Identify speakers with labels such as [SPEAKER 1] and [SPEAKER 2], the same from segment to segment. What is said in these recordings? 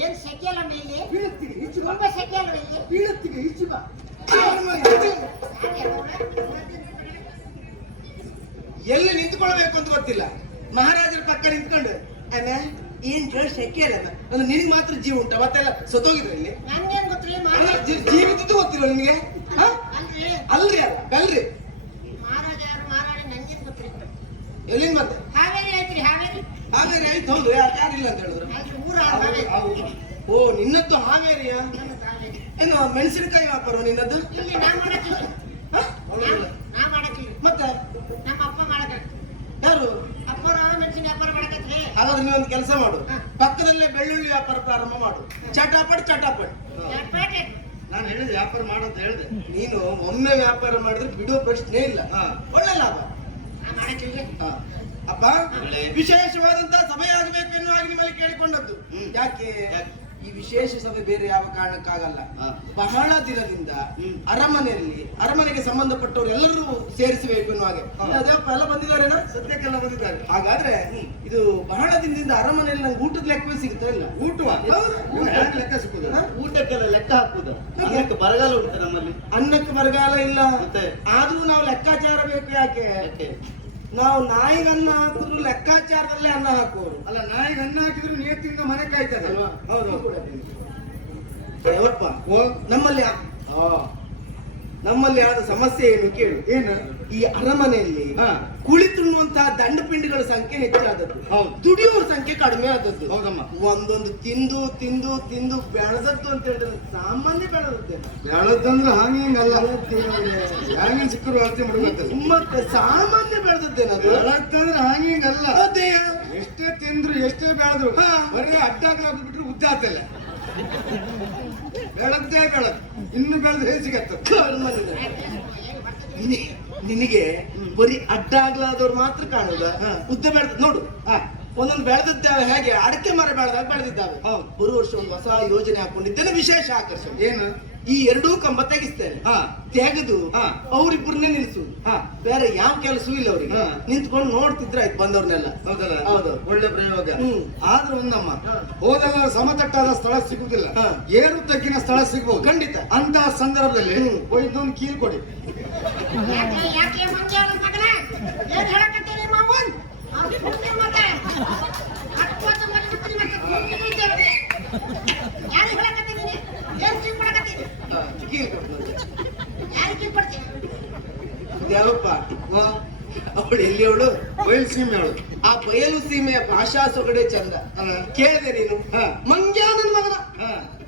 [SPEAKER 1] ಏನ್ ಸೆಕೆ ಅಲ್ಲ ಮೇಲೆ ತುಂಬಾ
[SPEAKER 2] ಬಾ
[SPEAKER 3] ಎಲ್ಲಿ ನಿಂತ್ಕೊಳ್ಬೇಕು ಅಂತ ಗೊತ್ತಿಲ್ಲ. ಮಹಾರಾಜರ ಪಕ್ಕ ನಿಂತ್ಕೊಂಡು ಅಣ್ಣ ಏನ್ ಕೇಳಿ ಶೆಕೆ ಅಲ್ಲ ಅಂದ್ರೆ ನಿನಗೆ ಮಾತ್ರ ಜೀವ ಉಂಟ? ಮತ್ತೆಲ್ಲ ಸತ್ತೋಗಿದ್ರೆ ಇಲ್ಲಿ?
[SPEAKER 1] ನನ್ಗೇನ್ ಗೊತ್ತಿಲ್ಲ
[SPEAKER 3] ಅಲ್ಲ,
[SPEAKER 1] ಮಹಾರಾಜ
[SPEAKER 3] ಜೀ- ಜೀವಿತದ್ದು ಗೊತ್ತಿಲ್ಲ ನಿನಗೆ?
[SPEAKER 1] ಅಲ್ರಿ.
[SPEAKER 3] ಅಲ್ರಿ ಅಲ್ಲ ಅಲ್ರಿ
[SPEAKER 1] ಮಹಾರಾಜ ಯಾರು ಮಹಾರಾಣಿ ನನ್ಗೇನ್ ಗೊತ್ತಿಲ್ಲ.
[SPEAKER 3] ಎಲ್ಲಿಂದ ಮತ್ತೆ
[SPEAKER 1] ಹಾವೇರಿ ಐತ್ರಿ ಹಾವೇರಿ.
[SPEAKER 3] ಹಾವೇರಿ ಆಯ್ತು ಹೌದು ಯಾರು ಯಾರಿಲ್ಲ ಅಂತ ಹೇಳಿದ್ರು?
[SPEAKER 1] ಊರ ಹಾವೇರಿ.
[SPEAKER 3] ಓ ನಿನ್ನದ್ದು ಹಾವೇರಿಯ. ಏನು ಮೆಣಸಿನಕಾಯಿ ವ್ಯಾಪಾರ ನಿನ್ನದ್ದು
[SPEAKER 1] ಇಲ್ಲಿ ನಾ ಮಾಡಕ್ಕಿಲ್ಲ ನಾ ಮಾಡಕ್ಕಿಲ್ಲ
[SPEAKER 3] ಮತ್ತೆ
[SPEAKER 1] ನಮ್ಮ ಅಪ್ಪ ಮಾಡಕ
[SPEAKER 3] ಯಾರು
[SPEAKER 1] ಅಪ್ಪರ ಮೆಣಸಿನ ವ್ಯಾಪಾರ ಮಾಡಕತ್ರಿ
[SPEAKER 3] ಹಾಗಾದ್ರೆ ನೀವೊಂದು ಕೆಲಸ ಮಾಡು. ಪಕ್ಕದಲ್ಲೇ ಬೆಳ್ಳುಳ್ಳಿ ವ್ಯಾಪಾರ ಪ್ರಾರಂಭ ಮಾಡು. ಚಟಾಪಟ್ ಚಟಾಪಟ್.
[SPEAKER 2] ನಾನು ಹೇಳಿದೆ ವ್ಯಾಪಾರ ಮಾಡೋದು ಹೇಳಿದೆ.
[SPEAKER 3] ನೀನು ಒಮ್ಮೆ ವ್ಯಾಪಾರ ಮಾಡಿದ್ರೆ ಬಿಡೋ ಪ್ರಶ್ನೆ ಇಲ್ಲ. ಒಳ್ಳೆ ಲಾಭ. ಅಪ್ಪ. ವಿಶೇಷವಾದಂತಹ ಸಭೆ ಆಗಬೇಕು ಎನ್ನುವಾಗಿ ನಿಮ್ಮಲ್ಲಿ ಕೇಳಿಕೊಂಡದ್ದು. ಯಾಕೆ? ಈ ವಿಶೇಷ ಸಭೆ ಬೇರೆ ಯಾವ ಕಾರಣಕ್ಕಾಗಲ್ಲ. ಬಹಳ ದಿನದಿಂದ. ಅರಮನೆಯಲ್ಲಿ ಅರಮನೆಗೆ ಸಂಬಂಧಪಟ್ಟವರು ಎಲ್ಲರೂ ಸೇರಿಸಬೇಕು ಅನ್ನೋ ಹಾಗೆ. ಎಲ್ಲ ಬಂದಿದ್ದಾರೇನ
[SPEAKER 2] ಸದ್ಯಕ್ಕೆಲ್ಲ ಬಂದಿದ್ದಾರೆ.
[SPEAKER 3] ಹಾಗಾದ್ರೆ ಇದು ಬಹಳ ದಿನದಿಂದ ಅರಮನೆಯಲ್ಲಿ ನಂಗೆ ಊಟದ ಲೆಕ್ಕವೇ ಸಿಗುತ್ತೆ ಇಲ್ಲ?
[SPEAKER 2] ಊಟವ. ಲೆಕ್ಕ ಸಿಕ್ಕುದು?
[SPEAKER 4] ಊಟಕ್ಕೆಲ್ಲ ಲೆಕ್ಕ ಹಾಕುದು? ಅದಕ್ಕೆ ಬರಗಾಲ ಉಂಟು ನಮ್ಮಲ್ಲಿ.
[SPEAKER 3] ಅನ್ನಕ್ಕೆ ಬರಗಾಲ ಇಲ್ಲ.
[SPEAKER 4] ಮತ್ತೆ?
[SPEAKER 3] ಆದ್ರೂ ನಾವು ಲೆಕ್ಕಾಚಾರ ಬೇಕು ಯಾಕೆ?
[SPEAKER 4] ಯಾಕೆ?
[SPEAKER 3] ನಾವು ನಾಯಿಗೆ ಅನ್ನ ಹಾಕಿದ್ರು ಲೆಕ್ಕಾಚಾರದಲ್ಲೇ ಅನ್ನ ಹಾಕೋರು
[SPEAKER 2] ಅಲ್ಲ ನಾಯಿಗೆ ಅನ್ನ ಹಾಕಿದ್ರು ನೇತಿಯಿಂದ ಮನೆ
[SPEAKER 3] ಕಾಯ್ತದಲ್ವಾ?
[SPEAKER 2] ಹೌದು.
[SPEAKER 3] ನಮ್ಮಲ್ಲಿ ನಮ್ಮಲ್ಲಿ ಆದ ಸಮಸ್ಯೆ ಏನು ಕೇಳು.
[SPEAKER 2] ಏನು?
[SPEAKER 3] ಈ ಅರಮನೆಯಲ್ಲಿ. ಕುಳಿತುಣ್ಣುವಂತಹ ದಂಡಪಿಂಡಿಗಳ ಸಂಖ್ಯೆ ಹೆಚ್ಚಾದದ್ದು.
[SPEAKER 2] ಹೌದು.
[SPEAKER 3] ದುಡಿಯುವ ಸಂಖ್ಯೆ ಕಡಿಮೆ ಆದದ್ದು.
[SPEAKER 2] ಹೌದಮ್ಮ.
[SPEAKER 3] ಒಂದೊಂದು ತಿಂದು ತಿಂದು ತಿಂದು ಬೆಳೆದದ್ದು ಅಂತ ಹೇಳಿದ್ರೆ ಸಾಮಾನ್ಯ ಬೆಳೆದದ್ದೆ.
[SPEAKER 2] ಬೆಳೆದಂದ್ರೆ ಹಂಗ ಹಿಂಗಲ್ಲ. ಹ್ಯಾಂಗ ಸಿಕ್ಕರು ಅರ್ಥ ಮಾಡ್ಬೇಕು.
[SPEAKER 3] ಮತ್ತೆ ಸಾಮಾನ್ಯ ಬೆಳೆದದ್ದೇನದು?
[SPEAKER 2] ಬೆಳೆದಂದ್ರೆ ಹಂಗಿಂಗಲ್ಲ
[SPEAKER 3] ಅದೇ.
[SPEAKER 2] ಎಷ್ಟೇ ತಿಂದ್ರು ಎಷ್ಟೇ ಬೆಳೆದ್ರು. ಬರೀ ಅಡ್ಡಾಗ ಉದ್ದಾತಲ್ಲ ಉದ್ದ ಬೆಳದ್ದೇ ಬೆಳದ್ ಇನ್ನು ಬೆಳೆದು ಸಿಗತ್ತ
[SPEAKER 3] ನಿನಗೆ ಬರೀ ಅಡ್ಡ ಆಗ್ಲಾದವ್ರು ಮಾತ್ರ ಕಾಣುದ. ಉದ್ದ ಬೆಳೆದ ನೋಡು. ಒಂದೊಂದು ಬೆಳೆದಿದ್ದಾವೆ ಹೇಗೆ? ಅಡಕೆ ಮರ ಬೆಳೆದಾಗ ಬೆಳೆದಿದ್ದಾವೆ. ಬರುವ ವರ್ಷ ಒಂದು ಹೊಸ ಯೋಜನೆ ಹಾಕೊಂಡಿದ್ದೇನೆ ವಿಶೇಷ ಆಕರ್ಷಣೆ.
[SPEAKER 2] ಏನು?
[SPEAKER 3] ಈ ಎರಡೂ ಕಂಬ ತೆಗಿಸ್ತೇನೆ.
[SPEAKER 2] ಹಾ.
[SPEAKER 3] ತೆಗೆದು
[SPEAKER 2] ಹಾ.
[SPEAKER 3] ಅವ್ರಿಬ್ಬರನ್ನೇ ನಿಲ್ಸು
[SPEAKER 2] ಹಾ.
[SPEAKER 3] ಬೇರೆ ಯಾವ ಕೆಲಸವೂ ಇಲ್ಲ ಅವ್ರಿಗೆ.
[SPEAKER 2] ಹಾ.
[SPEAKER 3] ನಿಂತ್ಕೊಂಡು ನೋಡ್ತಿದ್ರೆ ಆಯ್ತು ಬಂದವ್ರನ್ನೆಲ್ಲ.
[SPEAKER 2] ಹೌದಲ್ಲ?
[SPEAKER 3] ಹೌದು.
[SPEAKER 2] ಒಳ್ಳೆ ಪ್ರಯೋಗ.
[SPEAKER 3] ಹ್ಮ್.
[SPEAKER 2] ಆದ್ರೂ ಒಂದಮ್ಮ
[SPEAKER 3] ಹೋದಾಗ
[SPEAKER 2] ಹೋದಲ್ಲ ಸಮತಟ್ಟಾದ ಸ್ಥಳ
[SPEAKER 3] ಸಿಗುದಿಲ್ಲ
[SPEAKER 2] ಏರು ತಗ್ಗಿನ ಸ್ಥಳ ಸಿಗಬಹುದು
[SPEAKER 3] ಖಂಡಿತ.
[SPEAKER 2] ಅಂತ ಸಂದರ್ಭದಲ್ಲಿ
[SPEAKER 3] ಹ್ಮ್.
[SPEAKER 2] ಒಯ್ದೊಂದು ಕೀಲ್ ಕೊಡಿ.
[SPEAKER 1] ಮತ್ತೆ? ಯಾರಿಗೆ ಹೇಳಕತ್ತೀನಿ ಏನ್ ಕೀ ಕೊಡಕತ್ತೀನಿ
[SPEAKER 3] ಹಾ, ಕೀಲ್ ಕೊಟ್ಟು ನೋಡಿ.
[SPEAKER 1] ಯಾರಿಗೆ ಕೀ ಕೊಡ್ತೀನಿ
[SPEAKER 3] ದೇವಪ್ಪ ಅವಳು ಎಲ್ಲಿ ಅವಳು?
[SPEAKER 2] ಬಯಲು ಸೀಮೆ ಅವಳು.
[SPEAKER 3] ಆ ಬಯಲು ಸೀಮೆಯ ಭಾಷಾ ಸೊಗಡೆ ಚಂದ. ಕೇಳಿದೆ ನೀನು?
[SPEAKER 2] ಹಾ.
[SPEAKER 3] ಮಂಗ್ಯ ನನ್ನ ಮಗನ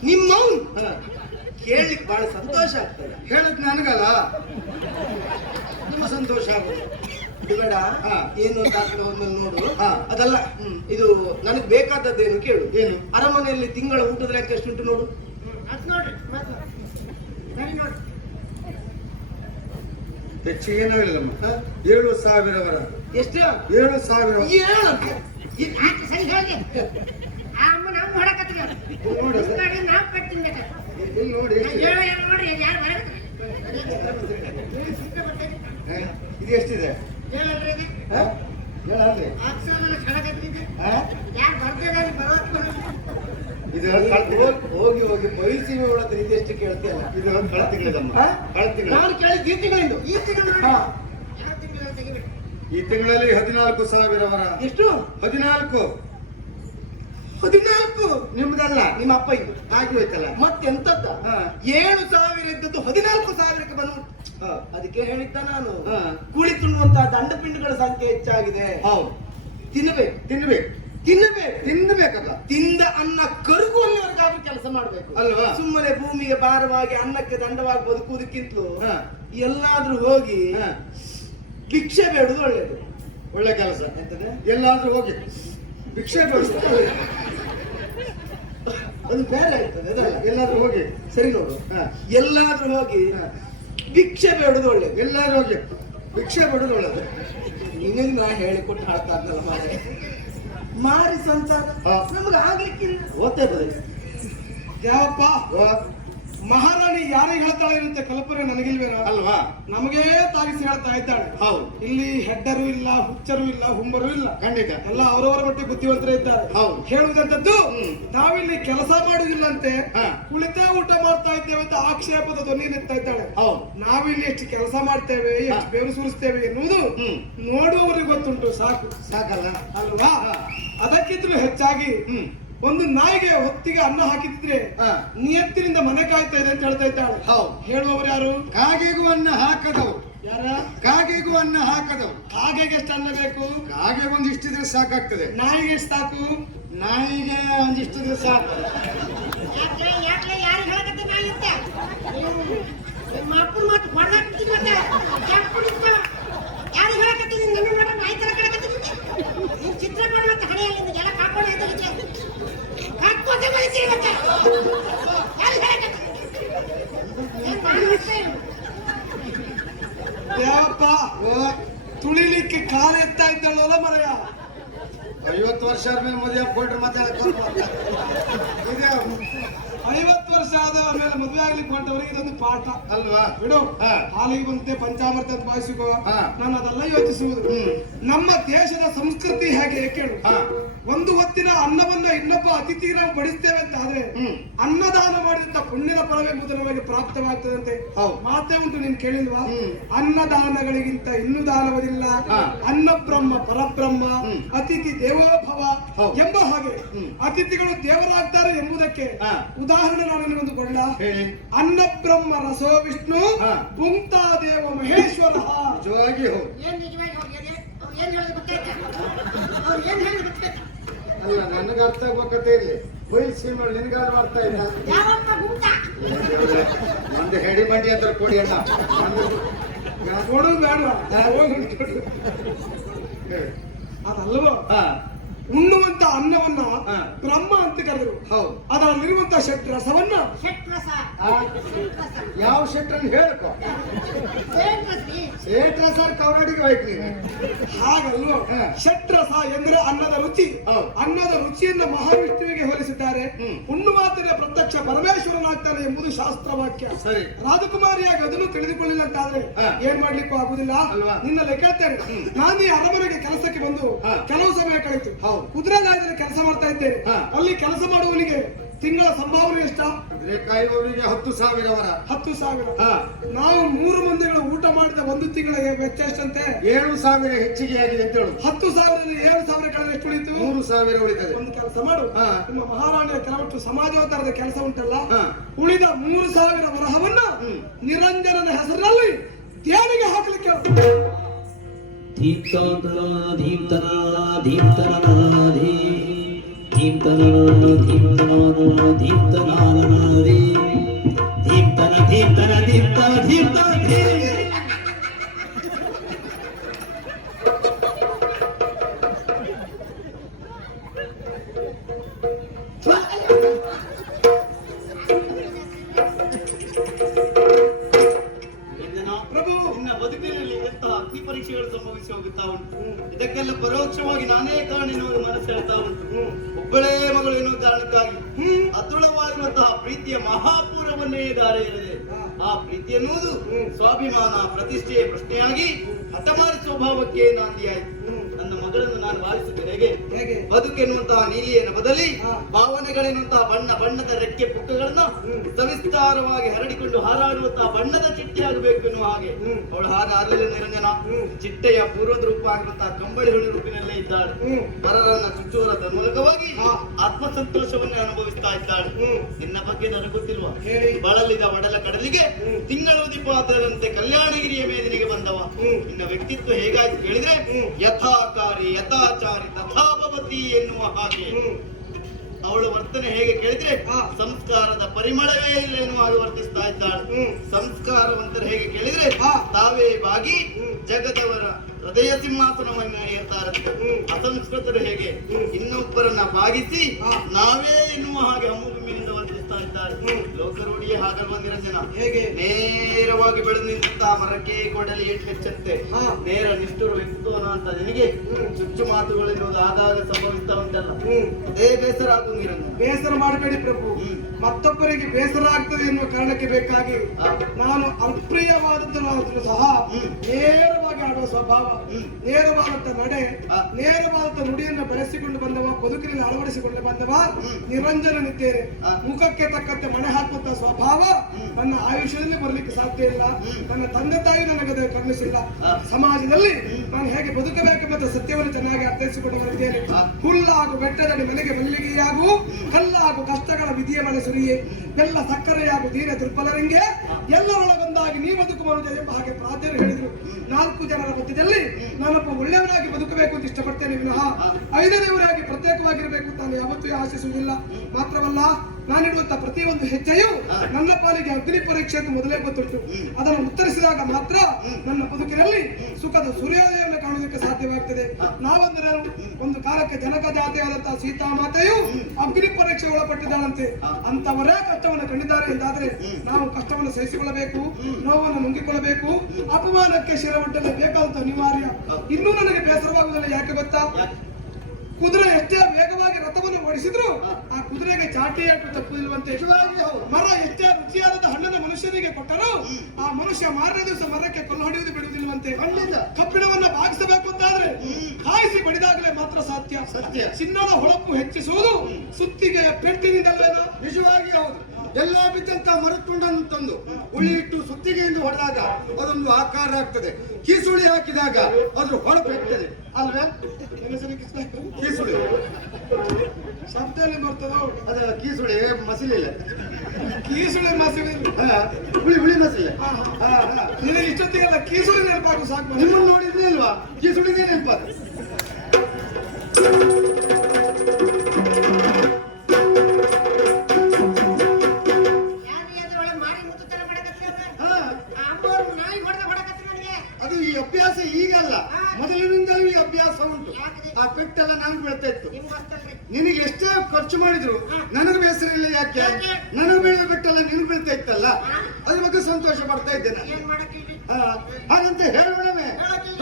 [SPEAKER 2] ನಿಮ್ಮ.
[SPEAKER 3] ಕೇಳಲಿಕ್ಕೆ ಬಹಳ ಸಂತೋಷ ಆಗ್ತದೆ.
[SPEAKER 2] ಹೇಳದ್ ನನಗಲ್ಲ. ತುಂಬಾ ಸಂತೋಷ ಆಗುದು.
[SPEAKER 3] ಇದು ಬೇಡ. ಏನು ಅಂತ ನೋಡು.
[SPEAKER 2] ಹಾ.
[SPEAKER 3] ಅದಲ್ಲ ಇದು ನನಗೆ ಬೇಕಾದದ್ದೇನು ಕೇಳು.
[SPEAKER 2] ಏನು?
[SPEAKER 3] ಅರಮನೆಯಲ್ಲಿ ತಿಂಗಳ ಊಟದ ಲೆಕ್ಕ ಎಷ್ಟುಂಟು ನೋಡು.
[SPEAKER 1] ಅದ್ ನೋಡಿ
[SPEAKER 2] ಹೆಚ್ಚಿಗೆ ಏನೂ ಇಲ್ಲಮ್ಮ.
[SPEAKER 3] ಹಾ?
[SPEAKER 2] ಏಳು ಸಾವಿರ ವರ.
[SPEAKER 3] ಎಷ್ಟು?
[SPEAKER 2] ಏಳು ಸಾವಿರ. ನೋಡು. ಎಷ್ಟು? ಇದೆ? ಎಷ್ಟಿದೆ?
[SPEAKER 1] ಇದು
[SPEAKER 2] ಕಳ್ತಿ
[SPEAKER 3] ಹೋಗಿ ಹೋಗಿ ಸೀಮೆ ಒಳಗೆ ಇದೆಷ್ಟು ಕೇಳ್ತೀಯಲ್ಲ
[SPEAKER 2] ಇದು ಕಳ್ತಿಗಳಿದಮ್ಮ? ಕಳ್ತಿಗಳು
[SPEAKER 3] ನಾನು ಕೇಳಿದ ಈ ತಿಂಗಳಿಂದ.
[SPEAKER 1] ಈ ತಿಂಗಳು
[SPEAKER 2] ಈ ತಿಂಗಳಲ್ಲಿ ಹದಿನಾಲ್ಕು ಸಾವಿರ ವರ.
[SPEAKER 3] ಎಷ್ಟು?
[SPEAKER 2] ಹದಿನಾಲ್ಕು.
[SPEAKER 3] ಹದಿನಾಲ್ಕು?
[SPEAKER 2] ನಿಮ್ದಲ್ಲ
[SPEAKER 3] ನಿಮ್ಮ ಅಪ್ಪ ಇದು
[SPEAKER 2] ಆಗಿ ಹೋಯ್ತಲ್ಲ.
[SPEAKER 3] ಮತ್ತೆಂತದ್ದ
[SPEAKER 2] ಹಾ.
[SPEAKER 3] ಏಳು ಸಾವಿರ ಇದ್ದದ್ದು ಹದಿನಾಲ್ಕು ಸಾವಿರಕ್ಕೆ ಬಂದು. ಅದಕ್ಕೆ ಹೇಳಿದ್ದ ನಾನು.
[SPEAKER 2] ಹಾ.
[SPEAKER 3] ದಂಡ ದಂಡಪಿಂಡಗಳ ಸಂಖ್ಯೆ ಹೆಚ್ಚಾಗಿದೆ.
[SPEAKER 2] ಹೌದು.
[SPEAKER 3] ತಿನ್ನಬೇಕು.
[SPEAKER 2] ತಿನ್ಬೇಕು
[SPEAKER 3] ತಿನ್ನಬೇಕು.
[SPEAKER 2] ತಿನ್ನಬೇಕಲ್ಲ.
[SPEAKER 3] ತಿಂದ ಅನ್ನ ಕರುಗುವಲ್ಲಿವರೆಗಾದ್ರೂ ಕೆಲಸ ಮಾಡಬೇಕು.
[SPEAKER 2] ಅಲ್ವಾ?
[SPEAKER 3] ಸುಮ್ಮನೆ ಭೂಮಿಗೆ ಭಾರವಾಗಿ ಅನ್ನಕ್ಕೆ ದಂಡವಾಗಿ ಬದುಕುವುದಕ್ಕಿಂತಲೂ. ಎಲ್ಲಾದ್ರೂ ಹೋಗಿ
[SPEAKER 2] ಹಾ.
[SPEAKER 3] ಭಿಕ್ಷೆ ಬೇಡುದು ಒಳ್ಳೇದು.
[SPEAKER 2] ಒಳ್ಳೆ ಕೆಲಸ? ಎಲ್ಲಾದ್ರೂ ಹೋಗಿ ಭಿಕ್ಷೆ ಬೇಡುದು
[SPEAKER 3] ಅದು ಬೇರೆ ಆಗ್ತದೆ ಅದಲ್ಲ?
[SPEAKER 2] ಎಲ್ಲಾದ್ರೂ ಹೋಗಿ.
[SPEAKER 3] ಸರಿ ನೋಡು. ಎಲ್ಲಾದ್ರೂ ಹೋಗಿ. ಭಿಕ್ಷೆ ಬೇಡುದು ಒಳ್ಳೇದು
[SPEAKER 2] ಎಲ್ಲಾರು ಹೋಗಿ ಭಿಕ್ಷೆ ಬಿಡೋದು ಒಳ್ಳೇದು.
[SPEAKER 3] ನಿನಗೆ ನಾ ಹೇಳಿಕೊಟ್ಟು ಹಾಡ್ತಾ ಇದ್ದಲ್ಲ ಮಾರೆ
[SPEAKER 5] ಮಾರಿ ಸಂಸಾರ. ನಮ್ಗೆ ಆಗ್ಲಿಕ್ಕಿಲ್ಲ.
[SPEAKER 4] ಓದ್ತಾ ಇರ್ತದೆ
[SPEAKER 5] ಯಾವಪ್ಪ? ಮಹಾರಾಣಿ ಯಾರಿಗೆ ಹೇಳ್ತಾಳೆ ಇರುತ್ತೆ ಕಲ್ಪನೆ ನನಗಿಲ್ವೇನೋ
[SPEAKER 2] ಅಲ್ವಾ?
[SPEAKER 5] ನಮಗೇ ತಾಗಿಸಿ ಹೇಳ್ತಾ ಇದ್ದಾಳೆ.
[SPEAKER 2] ಹೌದು.
[SPEAKER 5] ಇಲ್ಲಿ ಹೆಡ್ಡರು ಇಲ್ಲ ಹುಚ್ಚರು ಇಲ್ಲ ಹುಂಬರು ಇಲ್ಲ.
[SPEAKER 2] ಖಂಡಿತ.
[SPEAKER 5] ಎಲ್ಲ ಅವರವರ ಮಟ್ಟಿಗೆ ಬುದ್ಧಿವಂತರೇ ಇದ್ದಾರೆ.
[SPEAKER 2] ಹೌದು.
[SPEAKER 5] ಹೇಳುವುದಂತದ್ದು
[SPEAKER 2] ತಾವಿಲ್ಲಿ
[SPEAKER 5] ನಾವಿಲ್ಲಿ ಕೆಲಸ ಮಾಡುವುದಿಲ್ಲಂತೆ. ಕುಳಿತೇ ಊಟ ಮಾಡ್ತಾ ಇದ್ದೇವೆ ಅಂತ ಆಕ್ಷೇಪದ ಧ್ವನಿ ನಿಂತಾ ಇದ್ದಾಳೆ.
[SPEAKER 2] ಹೌದು.
[SPEAKER 5] ನಾವಿಲ್ಲಿ ಎಷ್ಟು ಕೆಲಸ ಮಾಡ್ತೇವೆ ಎಷ್ಟು ಬೇರು ಸುರಿಸ್ತೇವೆ ಎನ್ನುವುದು. ನೋಡುವವರಿಗೆ ಗೊತ್ತುಂಟು ಸಾಕು.
[SPEAKER 2] ಸಾಕಲ್ಲ?
[SPEAKER 5] ಅಲ್ವಾ? ಅದಕ್ಕಿಂತಲೂ ಹೆಚ್ಚಾಗಿ ಒಂದು ನಾಯಿಗೆ ಹೊತ್ತಿಗೆ ಅನ್ನ ಹಾಕಿದ್ರೆ. ನಿಯತ್ತಿನಿಂದ ಮನೆ ಕಾಯ್ತಾ ಇದೆ ಅಂತ ಹೇಳ್ತಾ ಇದ್ದಾಳೆ.
[SPEAKER 2] ಹೌದು.
[SPEAKER 5] ಹೇಳುವವರು ಯಾರು?
[SPEAKER 2] ಕಾಗೆಗೂ ಅನ್ನ ಹಾಕದವು.
[SPEAKER 5] ಯಾರ?
[SPEAKER 2] ಕಾಗೆಗೂ ಅನ್ನ ಹಾಕದವು.
[SPEAKER 5] ಕಾಗೆಗೆ ಎಷ್ಟು ಅನ್ನ ಬೇಕು?
[SPEAKER 2] ಕಾಗೆ ಒಂದು ಇಷ್ಟಿದ್ರೆ ಸಾಕಾಗ್ತದೆ.
[SPEAKER 5] ನಾಯಿಗೆ ಎಷ್ಟು ಸಾಕು?
[SPEAKER 2] ನಾಯಿಗೆ ಒಂದಿಷ್ಟಿದ್ರೆ ಸಾಕು.
[SPEAKER 1] ಯಾರು ಹೇಳಕತ್ತಿ ನಾ ಇದ್ದೆ ನಿಮ್ಮ ಅಪ್ಪನ ಮಾತು ಹೊಡೆದಾಕ್ತೀನಿ ಮತ್ತೆ ಕೆಂಪು ನಿಂತ ಯಾರು ಹೇಳಕತ್ತೀನಿ ನನ್ನ ನೋಡ ನಾಯಿ ತರ ಕೇಳಕತ್ತೀನಿ ನೀನ್ ಚಿತ್ರಪಟ ಮತ್ತೆ ಹಣೆಯಲ್ಲಿ ಎಲ್ಲ ಕಾಕೊಂಡು ಇದ್ದಕ್ಕೆ ಕಾಕೋತೆ ಬಳಿಸಿ ಮತ್ತೆ ಯಾರು ಹೇಳಕತ್ತೀನಿ ಏನ್ ನಾನು ಅಷ್ಟೇ
[SPEAKER 5] ದೇವಪ್ಪ ತುಳಿಲಿಕ್ಕೆ ಕಾಲ ಎತ್ತಾ ಇದ್ದಳಲ್ಲ ಮರೆಯ
[SPEAKER 2] ಐವತ್ತು ವರ್ಷ ಆದ್ಮೇಲೆ ಮದುವೆ ಮತ್ತೆ ಇದೆ.
[SPEAKER 5] ಐವತ್ತು ವರ್ಷ ಆದ ಮೇಲೆ ಮದುವೆ ಆಗ್ಲಿಕ್ಕೆ ಹೊಂಟವರಿಗೆ ಇದೊಂದು ಪಾಠ.
[SPEAKER 2] ಅಲ್ವಾ?
[SPEAKER 5] ಬಿಡು. ಹಾಲಿಗೆ ಬಂತೆ ಪಂಚಾಮೃತ ಅಂತ ಭಾವಿಸಿಕೋ. ನಾನು ಅದೆಲ್ಲ ಯೋಚಿಸುವುದು. ನಮ್ಮ ದೇಶದ ಸಂಸ್ಕೃತಿ ಹೇಗೆ? ಕೇಳು.
[SPEAKER 2] ಹಾ.
[SPEAKER 5] ಒಂದು ಹೊತ್ತಿನ ಅನ್ನವನ್ನ ಇನ್ನೊಬ್ಬ ಅತಿಥಿಗೆ ನಾವು ಬಡಿಸ್ತೇವೆ ಅಂತ ಆದ್ರೆ ಅನ್ನದಾನ ಮಾಡಿದಂತ ಪುಣ್ಯದ ಫಲವೆಂಬುದು ನಮಗೆ ಪ್ರಾಪ್ತವಾಗ್ತದಂತೆ.
[SPEAKER 2] ಹೌದು.
[SPEAKER 5] ಮಾತೇ ಉಂಟು ನೀನ್ ಕೇಳಿಲ್ವಾ? ಅನ್ನದಾನಗಳಿಗಿಂತ ಇನ್ನೂ ದಾನವದಿಲ್ಲ. ಅನ್ನ ಬ್ರಹ್ಮ ಪರಬ್ರಹ್ಮ
[SPEAKER 2] ಹ್ಮ್.
[SPEAKER 5] ಅತಿಥಿ ದೇವೋಭವ ಎಂಬ ಹಾಗೆ ಅತಿಥಿಗಳು ದೇವರಾಗ್ತಾರೆ ಎಂಬುದಕ್ಕೆ ಉದಾಹರಣೆ ನಾನು ನಿನಗೊಂದು ಕೊಡ
[SPEAKER 2] ಹೇಳಿ.
[SPEAKER 5] ಅನ್ನ ಬ್ರಹ್ಮ ರಸೋ ವಿಷ್ಣು
[SPEAKER 2] ಪುಂತಾ
[SPEAKER 5] ಪುಂಕ್ತಾ ದೇವ ಮಹೇಶ್ವರ.
[SPEAKER 1] ಏನ್ ಹೇಳಿದ್ರು ಅವ್ರು ಏನ್ ಹೇಳಿದ್ರು
[SPEAKER 2] ಅಲ್ಲ ನನಗೆ ಅರ್ಥ ಆಗ್ಬೇಕಂತ ಇರ್ಲಿ. ಬೈಲ್ ಸಿನಿಮಾ ನಿನಗಾದ್ರೂ ಅರ್ಥ ಆಯ್ತಾ?
[SPEAKER 1] ನಂದು
[SPEAKER 2] ಒಂದು ಹೆಡಿ ಬಂಡಿ ಅಂತ ಕೊಡಿ ಅಣ್ಣ.
[SPEAKER 5] ಕೊಡೋದು ಬೇಡ. ಅದಲ್ವ?
[SPEAKER 2] ಹಾ.
[SPEAKER 5] ಉಣ್ಣುವಂತ ಅನ್ನವನ್ನ ಬ್ರಹ್ಮ ಅಂತ ಕರೆದರು.
[SPEAKER 2] ಹೌದು.
[SPEAKER 5] ಅದರಲ್ಲಿರುವಂತ ಷಟ್ ರಸವನ್ನ
[SPEAKER 1] ಷಟ್ರಸ
[SPEAKER 2] ಯಾವ ಶೆಟ್ರನ್ ಹೇಳ್ಕೊ?
[SPEAKER 1] ಷಟ್ರಸಿ
[SPEAKER 2] ಕವನಾಡಿಗೆ ಹೋಯ್ತು ನೀನು.
[SPEAKER 5] ಹಾಗಲ್ವ?
[SPEAKER 2] ಹಾ.
[SPEAKER 5] ಷಟ್ರಸ ಎಂದ್ರೆ ಅನ್ನದ ರುಚಿ. ಅನ್ನದ ರುಚಿಯನ್ನು ಮಹಾವಿಷ್ಣುವಿಗೆ ಹೋಲಿಸಿದ್ದಾರೆ. ಉಣ್ಣುವಾತನೇ ಪ್ರತ್ಯಕ್ಷ ಪರಮೇಶ್ವರನಾಗ್ತಾನೆ ಎಂಬುದು ಶಾಸ್ತ್ರ ವಾಕ್ಯ
[SPEAKER 2] ಸರಿ.
[SPEAKER 5] ರಾಜಕುಮಾರಿಯಾಗಿ ಅದನ್ನು ತಿಳಿದುಕೊಳ್ಳಿಲ್ಲ ಅಂತಾದ್ರೆ. ಏನ್ ಮಾಡ್ಲಿಕ್ಕೂ ಆಗುದಿಲ್ಲ?
[SPEAKER 2] ಅಲ್ವಾ?
[SPEAKER 5] ನಿನ್ನಲ್ಲಿ ಕೇಳ್ತೇನೆ. ನಾನು ಈ ಅರಮನೆಗೆ ಕೆಲಸಕ್ಕೆ ಬಂದು. ಕೆಲವು ಸಮಯ ಕಳಿತು.
[SPEAKER 2] ಕುದುರೆ
[SPEAKER 5] ಕುದುರೆಲಾಯದಲ್ಲಿ ಕೆಲಸ ಮಾಡ್ತಾ ಇದ್ದೇನೆ. ಅಲ್ಲಿ ಕೆಲಸ ಮಾಡುವವನಿಗೆ ತಿಂಗಳ ಸಂಭಾವನೆ ಎಷ್ಟ?
[SPEAKER 2] ಕಾಯುವವರಿಗೆ ಹತ್ತು ಸಾವಿರ ಅವರ
[SPEAKER 5] ಹತ್ತು ಸಾವಿರ. ನಾವು ಮೂರು ಮಂದಿಗಳು ಊಟ ಮಾಡಿದ ಒಂದು ತಿಂಗಳ ವೆಚ್ಚ ಎಷ್ಟಂತೆ
[SPEAKER 2] ಏಳು ಸಾವಿರ ಹೆಚ್ಚಿಗೆ ಆಗಿದೆ ಅಂತ ಹೇಳು
[SPEAKER 5] ಹತ್ತು ಸಾವಿರದಲ್ಲಿ ಏಳು ಸಾವಿರ ಕಳೆದ ಎಷ್ಟು ಉಳಿತು?
[SPEAKER 2] ಮೂರು ಸಾವಿರ ಉಳಿತದೆ.
[SPEAKER 5] ಒಂದು ಕೆಲಸ ಮಾಡು.
[SPEAKER 2] ಹಾ.
[SPEAKER 5] ನಿಮ್ಮ ಮಹಾರಾಣಿಯ ಕೆಲವಷ್ಟು ಸಮಾಜೋತ್ತರದ ಕೆಲಸ ಉಂಟಲ್ಲ?
[SPEAKER 2] ಹಾ.
[SPEAKER 5] ಉಳಿದ ಮೂರು ಸಾವಿರ ವರಹವನ್ನ
[SPEAKER 2] ಹ್ಮ್.
[SPEAKER 5] ನಿರಂಜನನ ಹೆಸರಿನಲ್ಲಿ ದೇಣಿಗೆ ಹಾಕಲಿಕ್ಕೆ ಹೇಳು.
[SPEAKER 6] ದೀಪ್ತನಾ ದೀಪ್ತನಾ ದೀಪ್ತನಾ ಧೀ
[SPEAKER 4] ಎನ್ನುವ ಕಾರಣಕ್ಕಾಗಿ
[SPEAKER 5] ಹ್ಮ್
[SPEAKER 4] ಅತುಳವಾಗಿರುವಂತಹ ಪ್ರೀತಿಯ ಮಹಾಪೂರವನ್ನೇ ದಾರೆ ಇರದೆ ಆ ಪ್ರೀತಿ ಎನ್ನುವುದು ಸ್ವಾಭಿಮಾನ, ಪ್ರತಿಷ್ಠೆಯ ಪ್ರಶ್ನೆಯಾಗಿ ಹಠಮಾರಿ ಸ್ವಭಾವಕ್ಕೆ ನಾಂದಿಯಾಯಿತು. ನನ್ನ ನಾನು ಭಾವಿಸುತ್ತೇನೆ ಹೇಗೆ
[SPEAKER 5] ಹೇಗೆ
[SPEAKER 4] ಬದುಕೆನ್ನುವಂತಹ ನೀಲಿಯನ ಬದಲಿ. ಭಾವನೆಗಳೆನ್ನುವಂತಹ ಬಣ್ಣ ಬಣ್ಣದ ರೆಕ್ಕೆ ಪುಕ್ಕಗಳನ್ನ ಸವಿಸ್ತಾರವಾಗಿ ಹರಡಿಕೊಂಡು ಹಾರಾಡುವಂತಹ ಬಣ್ಣದ ಚಿಟ್ಟೆ ಆಗಬೇಕು ಎನ್ನುವ ಹಾಗೆ. ಅವಳು ಹಾರಾಡಲಿಲ್ಲ ನಿರಂಜನ
[SPEAKER 5] ಚಿಟ್ಟೆಯ
[SPEAKER 4] ಪೂರ್ವದ ರೂಪ ಆಗಿರುವಂತಹ ಕಂಬಳಿಗಳ ಹುಳಿ ರೂಪಿನಲ್ಲೇ ಇದ್ದಾಳೆ. ಪರರನ್ನ ಚುಚ್ಚುವುದರ ಮೂಲಕವಾಗಿ
[SPEAKER 5] ಹಾ.
[SPEAKER 4] ಆತ್ಮ ಸಂತೋಷವನ್ನೇ ಅನುಭವಿಸ್ತಾ ಇದ್ದಾಳೆ. ನಿನ್ನ ಬಗ್ಗೆ ನನಗೆ
[SPEAKER 5] ಗೊತ್ತಿರುವ.
[SPEAKER 4] ಬಳಲಿದ ಒಡಲ ಕಡಲಿಗೆ ತಿಂಗಳು ದೀಪ ಕಲ್ಯಾಣಗಿರಿಯ ಮೇದಿನಿಗೆ ಬಂದವ. ನಿನ್ನ ವ್ಯಕ್ತಿತ್ವ ಹೇಗಾಯ್ತು ಕೇಳಿದ್ರೆ. ಯಥಾಕಾರಿ ಯಥಾಚಾರಿ ತಥಾಭವತಿ ಎನ್ನುವ ಹಾಗೆ
[SPEAKER 5] ಅವಳು
[SPEAKER 4] ಅವಳ ವರ್ತನೆ ಹೇಗೆ ಕೇಳಿದ್ರೆ. ಸಂಸ್ಕಾರದ ಪರಿಮಳವೇ ಇಲ್ಲ ಎನ್ನುವ ಹಾಗೆ ವರ್ತಿಸ್ತಾ ಇದ್ದಾಳೆ ಸಂಸ್ಕಾರವಂತರು ಹೇಗೆ ಕೇಳಿದ್ರೆ. ತಾವೇ ಬಾಗಿ. ಜಗದವರ ಹೃದಯ ಸಿಂಹಾಸನವನ್ನ ಏರ್ತಾರಂತೆ
[SPEAKER 5] ಹ್ಮ್.
[SPEAKER 4] ಅಸಂಸ್ಕೃತರು ಹೇಗೆ? ಇನ್ನೊಬ್ಬರನ್ನ
[SPEAKER 5] ಭಾಗಿಸಿ
[SPEAKER 4] ನಾವೇ ಎನ್ನುವ ಹಾಗೆ ಹುರುಮಿನಿಂದ ವರ್ತಿಸ್ತಾ ಇದ್ದಾರೆ. ಲೋಕರೂಢಿಯೇ ಹಾಗಲ್ವ ನಿರಂಜನ?
[SPEAKER 5] ಹೇಗೆ?
[SPEAKER 4] ನೇರವಾಗಿ ಬೆಳೆದು ನಿಂತ ಮರಕ್ಕೆ ಕೊಡಲಿ ಏಟ್ ಹೆಚ್ಚಂತೆ
[SPEAKER 5] ಹಾ.
[SPEAKER 4] ನೇರ ನಿಷ್ಠುರು ವ್ಯಕ್ತಿತ್ವನ ಅಂತ ನಿನಗೆ ಚುಚ್ಚು ಮಾತುಗಳಿರುವುದು ಆಗಾಗ ಸಂಭವಿಸ್ತಾ ಉಂಟಲ್ಲ.
[SPEAKER 5] ಹ್ಮ್
[SPEAKER 4] ಅದೇ ಬೇಸರ ಆಗು
[SPEAKER 5] ಬೇಸರ ಮಾಡಬೇಡಿ ಪ್ರಭು. ಮತ್ತೊಬ್ಬರಿಗೆ ಬೇಸರ ಆಗ್ತದೆ ಎನ್ನುವ ಕಾರಣಕ್ಕೆ ಬೇಕಾಗಿ ನಾನು ಅಪ್ರಿಯವಾದದ್ದು ಸಹ ನೇರವಾಗಿ ಆಡುವ ಸ್ವಭಾವ. ನೇರವಾದಂತ ನಡೆ. ನೇರವಾದಂತ ನುಡಿಯನ್ನು ಬೆಳೆಸಿಕೊಂಡು ಬಂದವ ಬದುಕಿನಲ್ಲಿ ಅಳವಡಿಸಿಕೊಂಡು ಬಂದವ
[SPEAKER 4] ನಿರಂಜನ
[SPEAKER 5] ನಿರಂಜನನಿದ್ದೇನೆ ಮುಖಕ್ಕೆ ತಕ್ಕಂತೆ ಮಣೆ ಹಾಕುವಂತ ಸ್ವಭಾವ. ನನ್ನ ಆಯುಷ್ಯದಲ್ಲಿ ಬರಲಿಕ್ಕೆ ಸಾಧ್ಯ ಇಲ್ಲ. ನನ್ನ ತಂದೆ ತಾಯಿ ನನಗೆ ಕರುಣಿಸಿಲ್ಲ.
[SPEAKER 4] ಕರ್ಮಿಸಿಲ್ಲ
[SPEAKER 5] ಸಮಾಜದಲ್ಲಿ ನಾನು ಹೇಗೆ ಬದುಕಬೇಕೆಂಬ ಸತ್ಯವನ್ನು ಚೆನ್ನಾಗಿ ಅರ್ಥೈಸಿಕೊಂಡು ಬರುತ್ತೇನೆ. ಹುಲ್ಲಾಗು ಬೆಟ್ಟದಲ್ಲಿ ಮನೆಗೆ ಮಲ್ಲಿಗೆಯಾಗು ಕಲ್ಲಾಗು ಕಷ್ಟಗಳ ವಿಧಿಯ ಮಳೆ ಸುರಿಯೇ ಎಲ್ಲ ಸಕ್ಕರೆಯಾಗು ದೀನ ದುರ್ಬಲರಿಂಗೆ. ಎಲ್ಲರೊಳಗೊಂದಾಗಿ ನೀ ಬದುಕು ಮನುಜ ಎಂಬ ಹಾಗೆ ಪ್ರಾರ್ಥನೆ ಹೇಳಿದರು. ನಾಲ್ಕು ಜನರ ಮಧ್ಯದಲ್ಲಿ ನಾನೊಬ್ಬ ಒಳ್ಳೆಯವರಾಗಿ ಬದುಕಬೇಕು ಅಂತ ಇಷ್ಟಪಡ್ತೇನೆ ವಿನಃ. ಐದನೇವರಾಗಿ ಪ್ರತ್ಯೇಕವಾಗಿರಬೇಕು ಅಂತ ನಾನು ಯಾವತ್ತೂ ಆಶಿಸುವುದಿಲ್ಲ. ಮಾತ್ರವಲ್ಲ ನಾನಿಡುವಂತ ಪ್ರತಿಯೊಂದು ಹೆಜ್ಜೆಯು ನನ್ನ ಪಾಲಿಗೆ ಅಗ್ನಿ ಪರೀಕ್ಷೆ ಅಂತ ಮೊದಲೇ ಗೊತ್ತುಂಟು. ಅದನ್ನು ಉತ್ತರಿಸಿದಾಗ ಮಾತ್ರ ನನ್ನ ಬದುಕಿನಲ್ಲಿ ಸುಖದ ಸೂರ್ಯೋದಯವನ್ನು ಕಾಣುವುದಕ್ಕೆ ಸಾಧ್ಯವಾಗ್ತದೆ. ನಾವಂದ್ರೆ ಒಂದು ಕಾಲಕ್ಕೆ ಜನಕ ಜಾತಿಯಾದಂತಹ ಸೀತಾಮಾತೆಯು ಅಗ್ನಿ ಪರೀಕ್ಷೆ ಒಳಪಟ್ಟಿದ್ದಾಳಂತೆ. ಅಂತವರೇ ಕಷ್ಟವನ್ನು ಕಂಡಿದ್ದಾರೆ ಎಂದಾದ್ರೆ ನಾವು ಕಷ್ಟವನ್ನು ಸಹಿಸಿಕೊಳ್ಳಬೇಕು ನೋವನ್ನು ನುಂಗಿಕೊಳ್ಳಬೇಕು ಅಪಮಾನಕ್ಕೆ ಶಿರವೊಡ್ಡಲೇ ಬೇಕಾದಂತ ಅನಿವಾರ್ಯ ಇನ್ನೂ ನನಗೆ ಬೇಸರವಾಗುವುದಿಲ್ಲ. ಯಾಕೆ ಗೊತ್ತಾ? ಕುದುರೆ ಎಷ್ಟೇ ವೇಗವಾಗಿ ರಥವನ್ನು ಓಡಿಸಿದ್ರು ಆ ಕುದುರೆಗೆ ಚಾಟಿ ತಪ್ಪುದಿಲ್ವಂತೆ ಮರ ಎಷ್ಟೇ ರುಚಿಯಾದ ಹಣ್ಣನ್ನು ಮನುಷ್ಯನಿಗೆ ಕೊಟ್ಟರು. ಆ ಮನುಷ್ಯ ಮಾರನೇ ದಿವಸ ಮರಕ್ಕೆ ಕೊಲ್ಲ ಹೊಡೆಯುವುದು ಬಿಡುವುದಿಲ್ವಂತೆ ಕಬ್ಬಿಣವನ್ನ ಬಾಗಿಸಬೇಕು ಅಂತಾದ್ರೆ ಕಾಯಿಸಿ ಬಡಿದಾಗಲೇ ಮಾತ್ರ ಸಾಧ್ಯ.
[SPEAKER 2] ಸತ್ಯ.
[SPEAKER 5] ಚಿನ್ನದ ಹೊಳಪು ಹೆಚ್ಚಿಸುವುದು ಸುತ್ತಿಗೆ ಪೆಟ್ಟಿನಿಂದಲ್ವೇನೋ
[SPEAKER 2] ನಿಜವಾಗಿ ಹೌದು. ಎಲ್ಲ ಬಿದ್ದಂತ ಮರತುಂಡನ್ನು ತಂದು ಉಳಿ ಇಟ್ಟು ಸುತ್ತಿಗೆಯಿಂದ ಹೊಡೆದಾಗ ಅದೊಂದು ಆಕಾರ ಆಗ್ತದೆ. ಕೀಸುಳಿ ಹಾಕಿದಾಗ ಅದ್ರ ಹೊಳಪು ಹೆಚ್ಚುತ್ತದೆ ಅಲ್ವೇ. ಕೀಸುಳಿ.
[SPEAKER 5] ಶಬ್ದ ಬರ್ತದೋ?
[SPEAKER 2] ಅದ ಕೀಸುಳಿ ಮಸಿಲಿಲ್ಲ.
[SPEAKER 5] ಕೀಸುಳಿ
[SPEAKER 2] ಮಸಿಲಿ ಹುಳಿ ಹುಳಿ ಮಸಿಲ್ಲ.
[SPEAKER 5] ನಿನಗೆ ಇಷ್ಟೊತ್ತಿಗೆಲ್ಲ ಕೀಸುಳಿ ನೆನಪಾಗು ಸಾಕು.
[SPEAKER 2] ನಿಮ್ಮನ್ನು ನೋಡಿದ್ರೆ ಅಲ್ವಾ? ಕೀಸುಳಿನೇ ನೆನಪಾದ.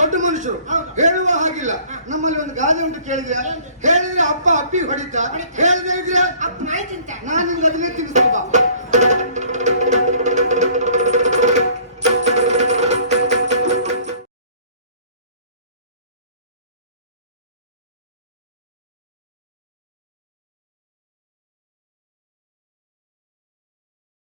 [SPEAKER 2] ದೊಡ್ಡ ಮನುಷ್ಯರು. ಹೇಳುವ ಹಾಗಿಲ್ಲ. ನಮ್ಮಲ್ಲಿ ಒಂದು ಗಾದೆ ಉಂಟು ಕೇಳಿದ್ರೆ. ಹೇಳಿದ್ರೆ ಅಪ್ಪ ಅಪ್ಪಿ ಹೊಡಿತ. ಹೇಳಿದ್ರೆ ಇದ್ರೆ ನಾನು ನಿಮ್ಗೆ ಅದನ್ನೇ ತಿನ್ನಿಸ್ತಾ